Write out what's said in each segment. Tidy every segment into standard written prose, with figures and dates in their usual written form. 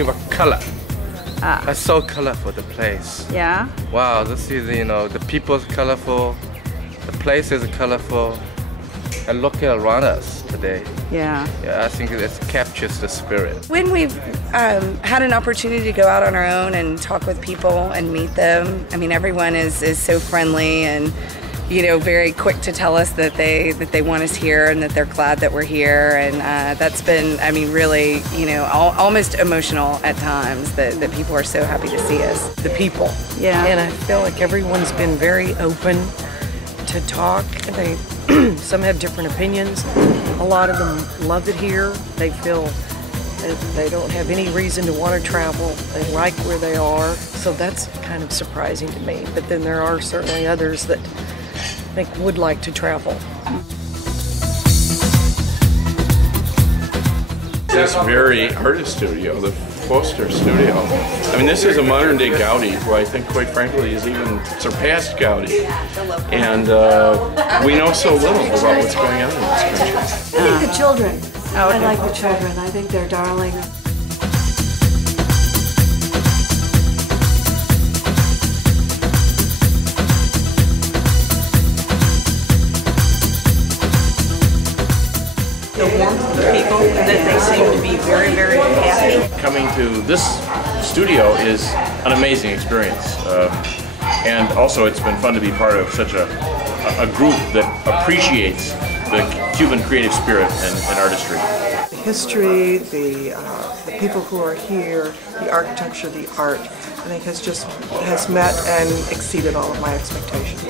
Cuba color. It's so colorful, the place. Yeah? Wow, this is, you know, the people's colorful, the place is colorful, and look around us today. Yeah. Yeah, I think it captures the spirit. When we've had an opportunity to go out on our own and talk with people and meet them, I mean, everyone is so friendly and, you know, very quick to tell us that they want us here and that they're glad that we're here, and that's been, I mean, really, you know, almost emotional at times that people are so happy to see us. The people. Yeah. And I feel like everyone's been very open to talk. They some have different opinions. A lot of them love it here. They feel that they don't have any reason to want to travel. They like where they are. So that's kind of surprising to me. But then there are certainly others that I think would like to travel. This very artist studio, the Foster studio. I mean, this is a modern day Gaudi, who I think, quite frankly, has even surpassed Gaudi. And we know so little about what's going on in this country. I think the children. I like the children. I think they're darling. The warmth of the people, and that they seem to be very, very happy. Coming to this studio is an amazing experience. And also it's been fun to be part of such a group that appreciates the Cuban creative spirit and artistry. The history, the people who are here, the architecture, the art, I think has met and exceeded all of my expectations.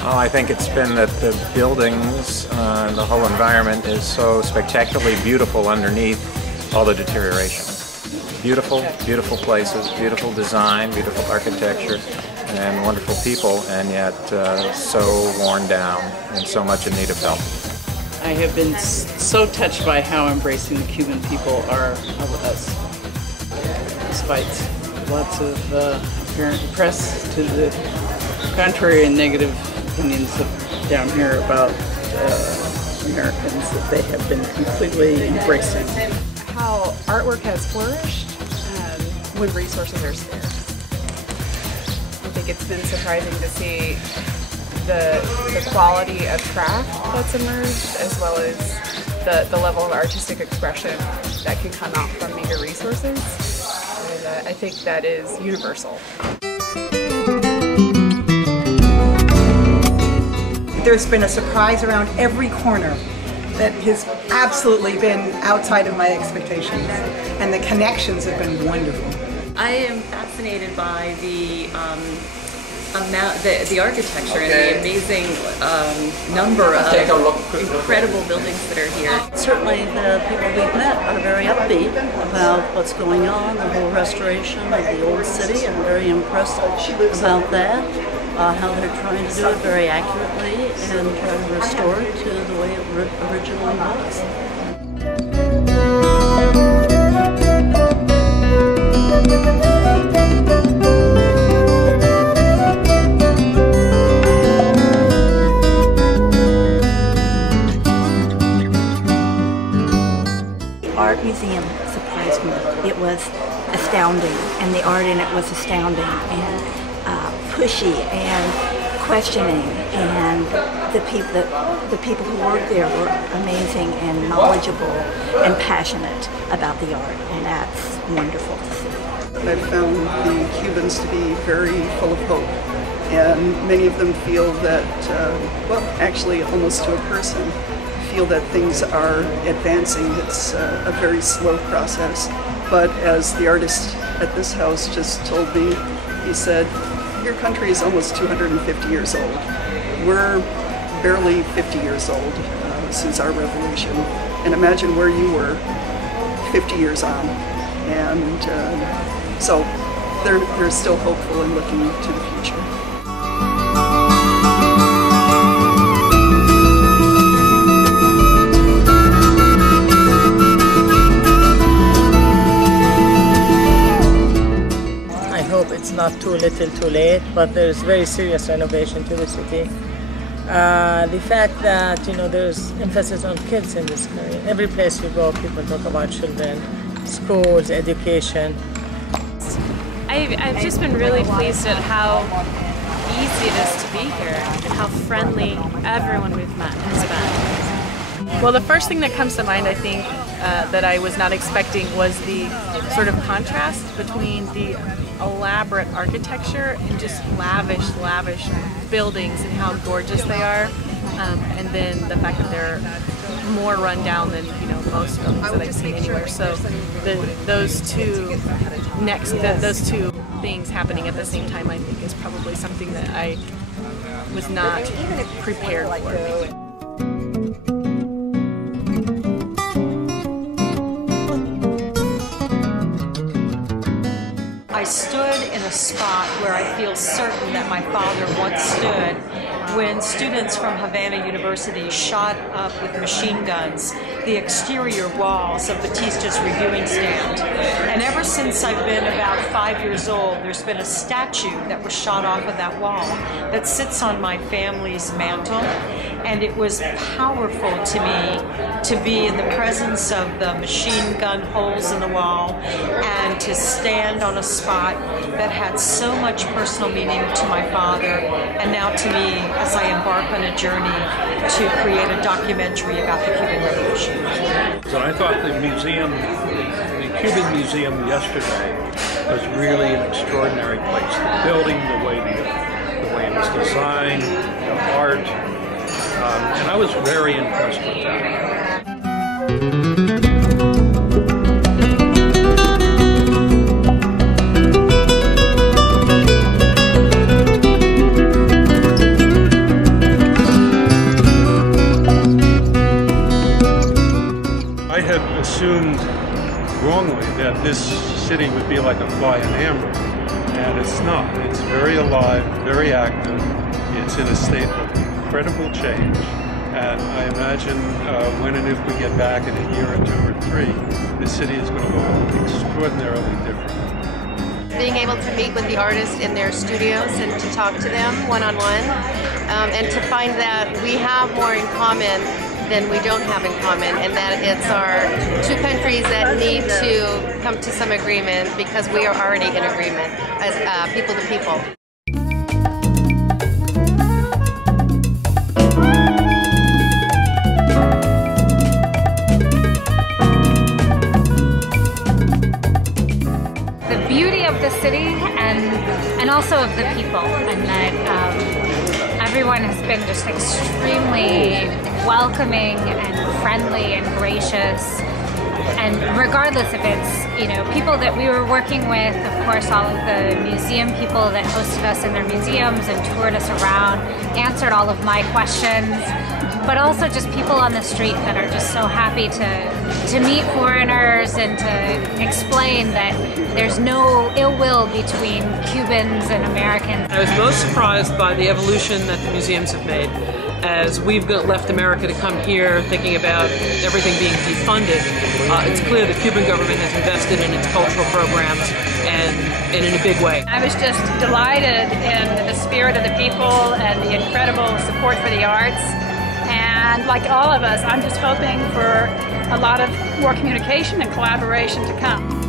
Well, I think it's been that the buildings and the whole environment is so spectacularly beautiful underneath all the deterioration. Beautiful, beautiful places, beautiful design, beautiful architecture, and wonderful people, and yet so worn down and so much in need of help. I have been so touched by how embracing the Cuban people are with us. Despite lots of apparent press to the contrary and negative opinions down here about Americans, that they have been completely embracing. How artwork has flourished when resources are scarce. I think it's been surprising to see the quality of craft that's emerged, as well as the level of artistic expression that can come out from meager resources. And I think that is universal. There's been a surprise around every corner that has absolutely been outside of my expectations, and the connections have been wonderful. I am fascinated by the architecture and the amazing number of incredible buildings that are here. Certainly the people we've met are very upbeat about what's going on, the whole restoration of the old city. I'm very impressed about that. How they're trying to do it very accurately and trying to restore it to the way it originally was. The art museum surprised me. It was astounding, and the art in it was astounding, and pushy and questioning, and the people who worked there were amazing and knowledgeable and passionate about the art, and that's wonderful to see. I've found the Cubans to be very full of hope, and many of them feel that, well, actually almost to a person, feel that things are advancing. It's a very slow process, but as the artist at this house just told me, he said, your country is almost 250 years old. We're barely 50 years old since our revolution. And imagine where you were 50 years on. And so they're still hopeful and looking to the future. It's not too little too late, but there's very serious renovation to the city. The fact that, you know, there's emphasis on kids in this area. Every place you go, people talk about children, schools, education. I've just been really pleased at how easy it is to be here and how friendly everyone we've met has been. Well, the first thing that comes to mind, I think, that I was not expecting was the sort of contrast between the elaborate architecture and just lavish buildings and how gorgeous they are, and then the fact that they're more run down than, you know, most buildings that I've seen anywhere. So those two things happening at the same time, I think, is probably something that I was not prepared for. I stood in a spot where I feel certain that my father once stood when students from Havana University shot up with machine guns the exterior walls of Batista's reviewing stand. And ever since I've been about 5 years old, there's been a statue that was shot off of that wall that sits on my family's mantle. And it was powerful to me to be in the presence of the machine gun holes in the wall and to stand on a spot that had so much personal meaning to my father and now to me as I embark on a journey to create a documentary about the Cuban Revolution. So I thought the museum, the Cuban Museum yesterday was really an extraordinary place. The building, the way it was designed, the art, and I was very impressed with that. I had assumed wrongly that this city would be like a fly in amber, and it's not. It's very alive, very active. It's in a state of incredible change, and I imagine when and if we get back in a year or 2 or 3, the city is going to look extraordinarily different. Being able to meet with the artists in their studios and to talk to them one-on-one, and to find that we have more in common than we don't have in common, and that it's our two countries that need to come to some agreement because we are already in agreement as people to people. The beauty of the city and also of the people, and that everyone has been just extremely welcoming and friendly and gracious, and regardless if it's, you know, people that we were working with, of course all of the museum people that hosted us in their museums and toured us around, answered all of my questions, but also just people on the street that are just so happy to meet foreigners and to explain that there's no ill will between Cubans and Americans. I was most surprised by the evolution that the museums have made. As we've left America to come here thinking about everything being defunded, it's clear the Cuban government has invested in its cultural programs and in a big way. I was just delighted in the spirit of the people and the incredible support for the arts. And like all of us, I'm just hoping for a lot of more communication and collaboration to come.